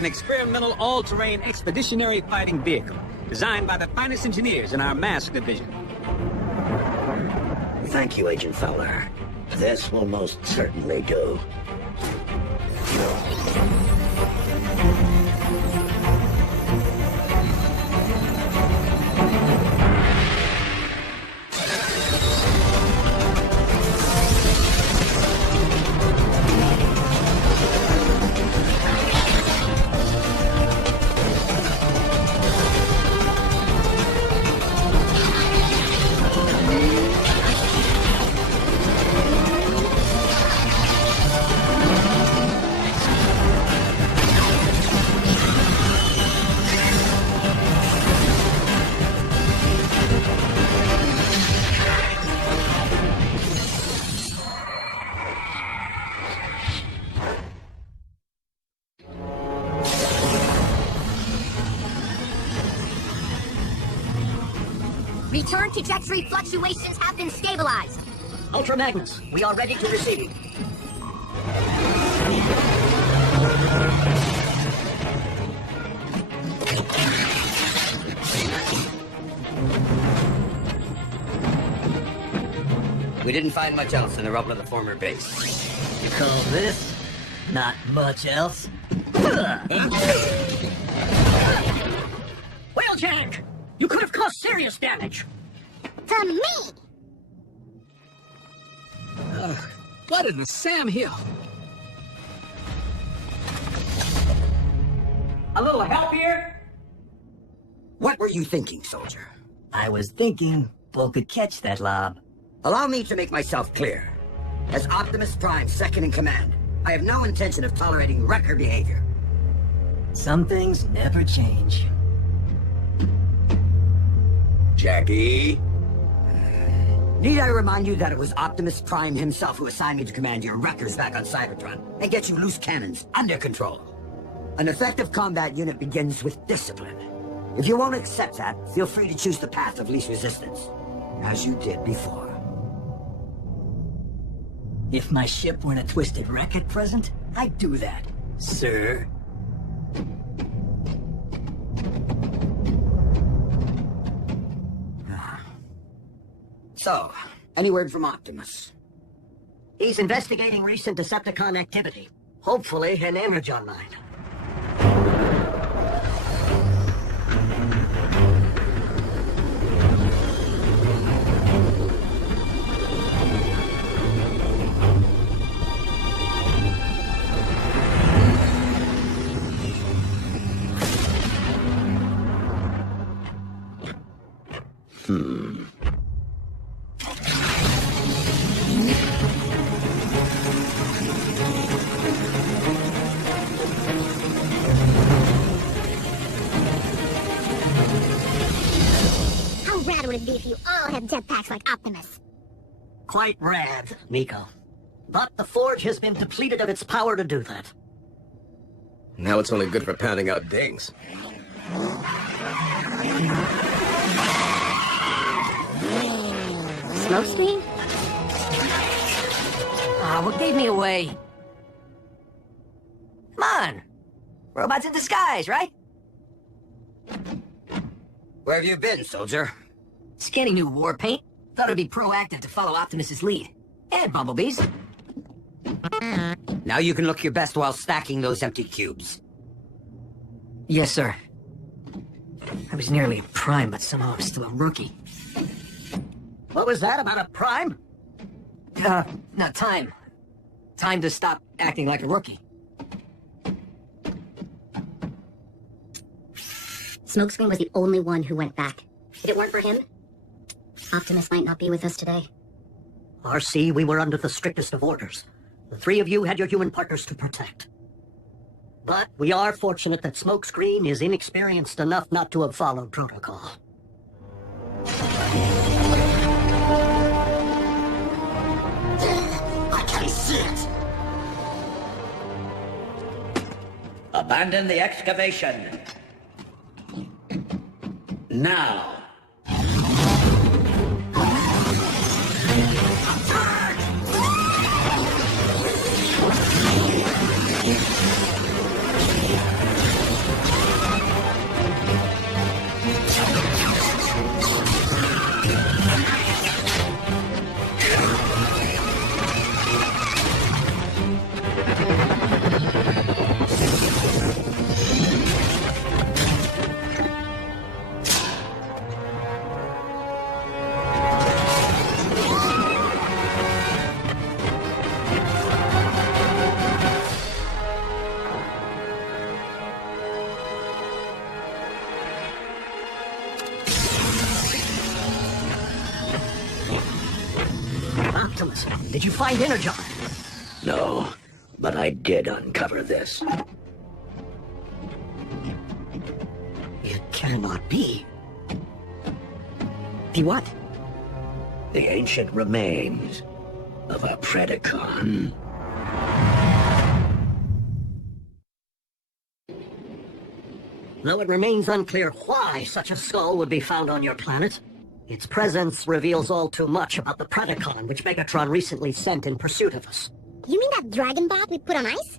An experimental all-terrain expeditionary fighting vehicle designed by the finest engineers in our mask division. Thank you, Agent Fowler. This will most certainly do. Return trajectory fluctuations have been stabilized. Ultra Magnus, we are ready to receive you. We didn't find much else in the rubble of the former base. You call this not much else? Wheeljack! You could have caused serious damage! To me! What in the Sam Hill? A little help here? What were you thinking, soldier? I was thinking Bo could catch that lob. Allow me to make myself clear. As Optimus Prime's second in command, I have no intention of tolerating wrecker behavior. Some things never change. Jackie? Need I remind you that it was Optimus Prime himself who assigned me to command your wreckers back on Cybertron and get you loose cannons under control? An effective combat unit begins with discipline. If you won't accept that, feel free to choose the path of least resistance, as you did before. If my ship were in a twisted wreck at present, I'd do that, sir. So, any word from Optimus? He's investigating recent Decepticon activity. Hopefully an Energon mine. How rad would it be if you all had jetpacks like Optimus? Quite rad, Nico. But the Forge has been depleted of its power to do that. Now it's only good for pounding out dings. Smokescreen? What gave me away? Come on! Robots in disguise, right? Where have you been, soldier? Scanning new war paint. Thought it'd be proactive to follow Optimus's lead. And Bumblebee's. Now you can look your best while stacking those empty cubes. Yes, sir. I was nearly a prime, but somehow I'm still a rookie. What was that about a prime? No, time. Time to stop acting like a rookie. Smokescreen was the only one who went back. If it weren't for him, Optimus might not be with us today. RC, we were under the strictest of orders. The three of you had your human partners to protect. But we are fortunate that Smokescreen is inexperienced enough not to have followed protocol. I can see it! Abandon the excavation. Now. Predacons. Did you find Energon? No, but I did uncover this. It cannot be. The what? The ancient remains of a Predacon. Though it remains unclear why such a skull would be found on your planet, its presence reveals all too much about the Predacon which Megatron recently sent in pursuit of us. You mean that dragon bot we put on ice?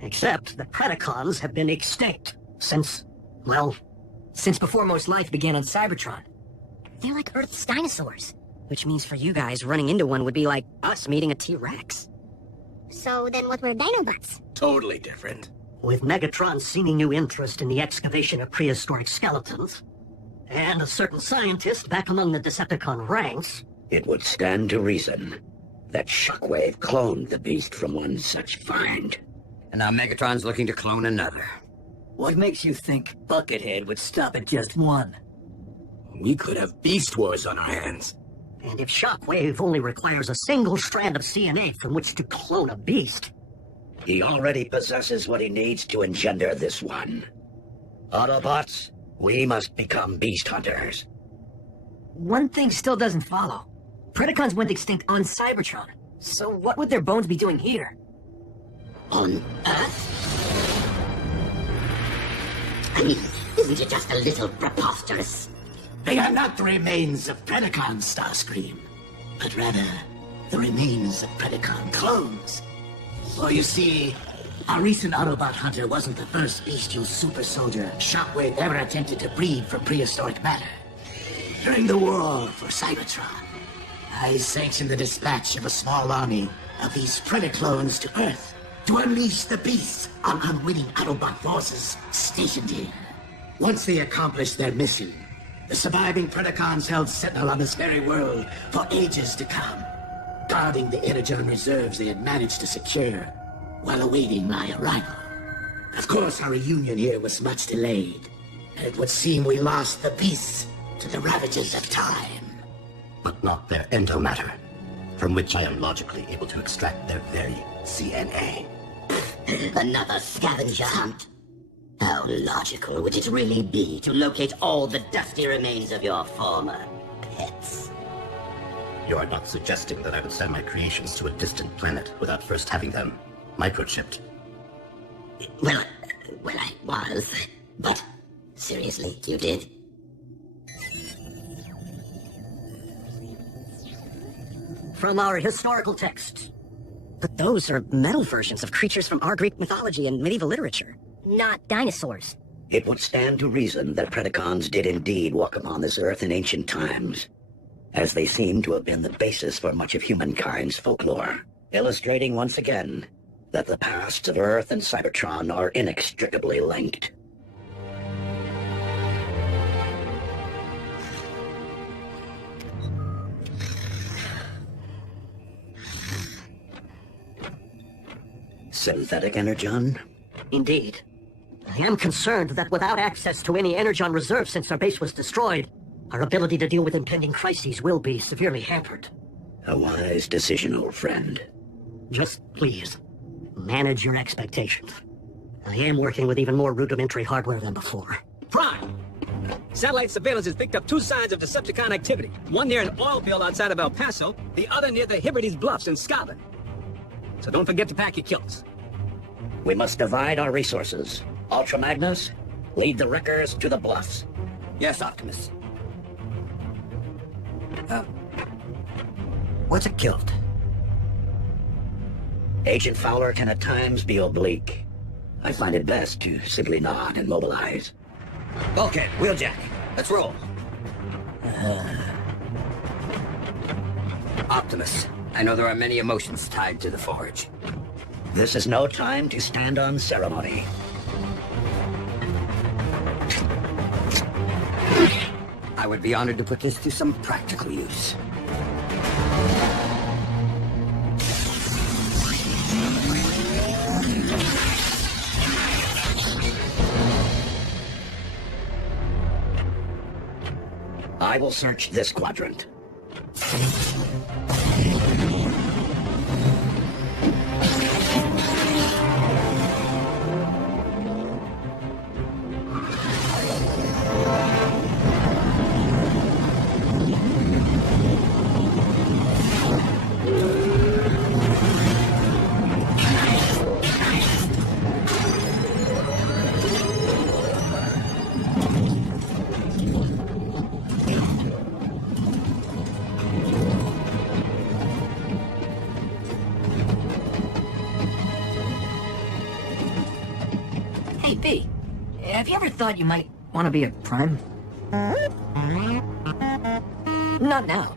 Except the Predacons have been extinct since, well, since before most life began on Cybertron. They're like Earth's dinosaurs. Which means for you guys, running into one would be like us meeting a T-Rex. So then what were Dinobots? Totally different. With Megatron's seeming new interest in the excavation of prehistoric skeletons, and a certain scientist back among the Decepticon ranks, It would stand to reason that Shockwave cloned the beast from one such find. And now Megatron's looking to clone another. what makes you think Buckethead would stop at just one? We could have Beast Wars on our hands. And if Shockwave only requires a single strand of CNA from which to clone a beast, He already possesses what he needs to engender this one. Autobots, we must become beast hunters. one thing still doesn't follow. Predacons went extinct on Cybertron, so what would their bones be doing here? On Earth? I mean, isn't it just a little preposterous? They are not the remains of Predacon, Starscream, but rather the remains of Predacon clones. For you see, our recent Autobot hunter wasn't the first bestial super soldier Shockwave ever attempted to breed from prehistoric matter. During the war for Cybertron, I sanctioned the dispatch of a small army of these Predaclones to Earth to unleash the beasts on unwitting Autobot forces stationed here. Once they accomplished their mission, the surviving Predacons held sentinel on this very world for ages to come, guarding the energon reserves they had managed to secure while awaiting my arrival. Of course, our reunion here was much delayed, and it would seem we lost the beasts to the ravages of time. But not their endomatter, from which I am logically able to extract their very CNA. Another scavenger hunt? How logical would it really be to locate all the dusty remains of your former pets? You are not suggesting that I would send my creations to a distant planet without first having them microchipped. Well, I was. But, seriously, you did? From our historical texts. But those are metal versions of creatures from our Greek mythology and medieval literature. Not dinosaurs. It would stand to reason that Predacons did indeed walk upon this Earth in ancient times, as they seem to have been the basis for much of humankind's folklore, illustrating once again that the pasts of Earth and Cybertron are inextricably linked. Synthetic energon? Indeed. I am concerned that without access to any energon reserve since our base was destroyed, our ability to deal with impending crises will be severely hampered. A wise decision, old friend. Just please, manage your expectations. I am working with even more rudimentary hardware than before. Prime! Satellite surveillance has picked up two signs of Decepticon activity. One near an oil field outside of El Paso, the other near the Hebrides Bluffs in Scotland. So don't forget to pack your kilts. We must divide our resources. Ultra Magnus, lead the Wreckers to the bluffs. Yes, Optimus. What's a kilt? Agent Fowler can at times be oblique. I find it best to simply nod and mobilize. Okay, Wheeljack, let's roll. Optimus, I know there are many emotions tied to the Forge. This is no time to stand on ceremony. I would be honored to put this to some practical use. I will search this quadrant. Hey, B, have you ever thought you might want to be a Prime? Not now.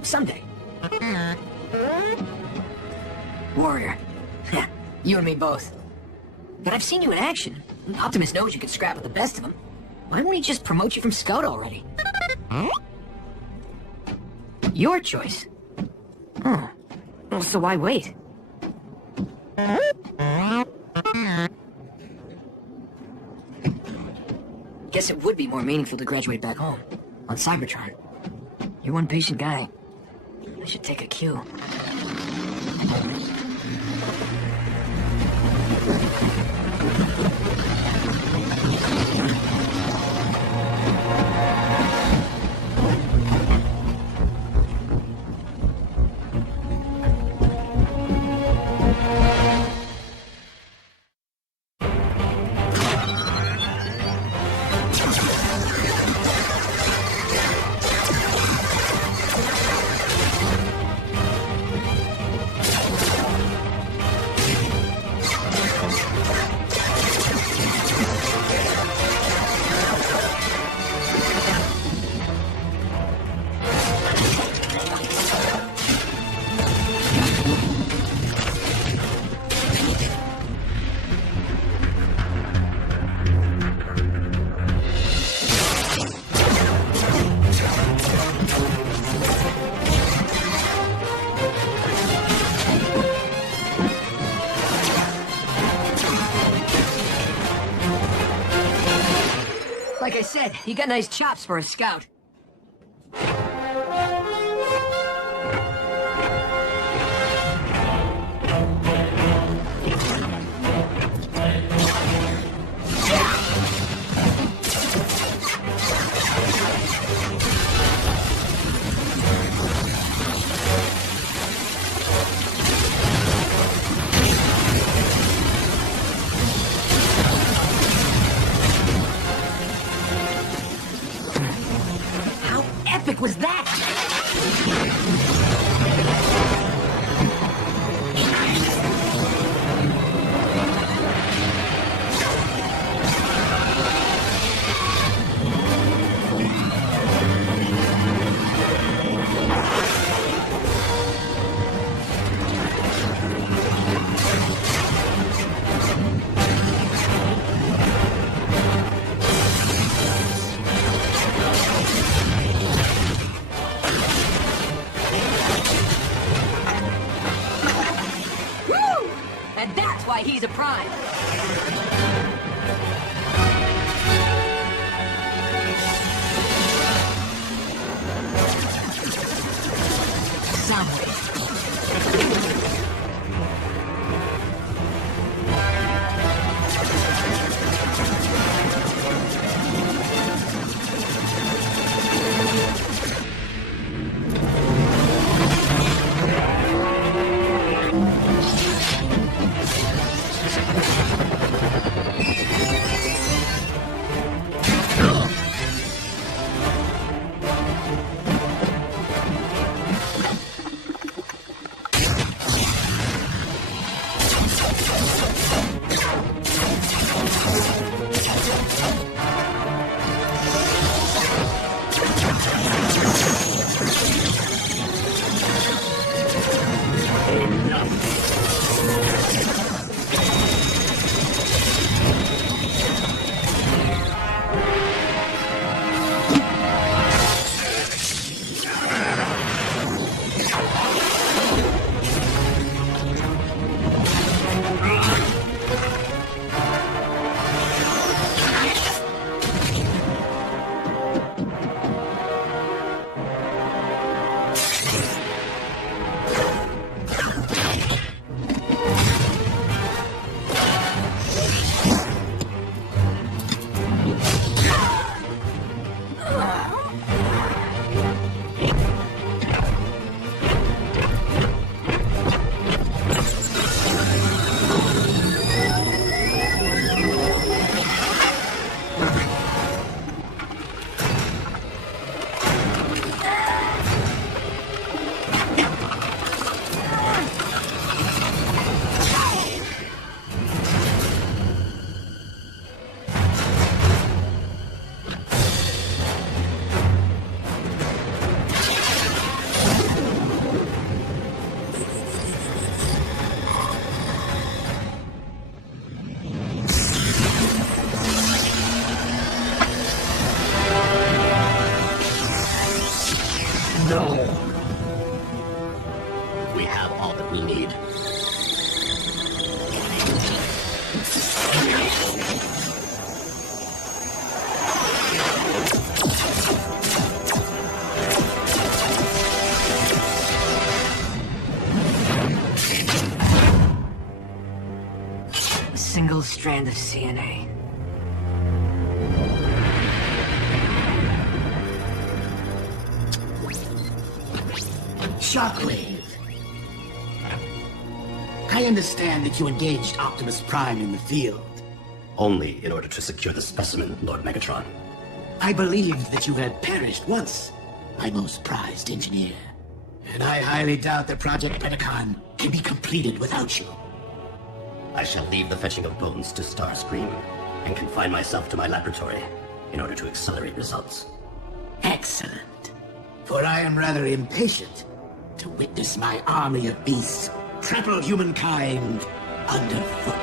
Someday. Warrior. You and me both. But I've seen you in action. Optimus knows you can scrap with the best of them. Why won't he just promote you from Scout already? Your choice. Oh. Well, so why wait? Guess it would be more meaningful to graduate back home, on Cybertron. You're one patient guy. I should take a cue. Like I said, you got nice chops for a Scout. strand of CNA. Shockwave. I understand that you engaged Optimus Prime in the field. Only in order to secure the specimen, Lord Megatron. I believed that you had perished once, my most prized engineer. And I highly doubt that Project Predacon can be completed without you. I shall leave the fetching of bones to Starscream and confine myself to my laboratory in order to accelerate results. Excellent. For I am rather impatient to witness my army of beasts trample humankind underfoot.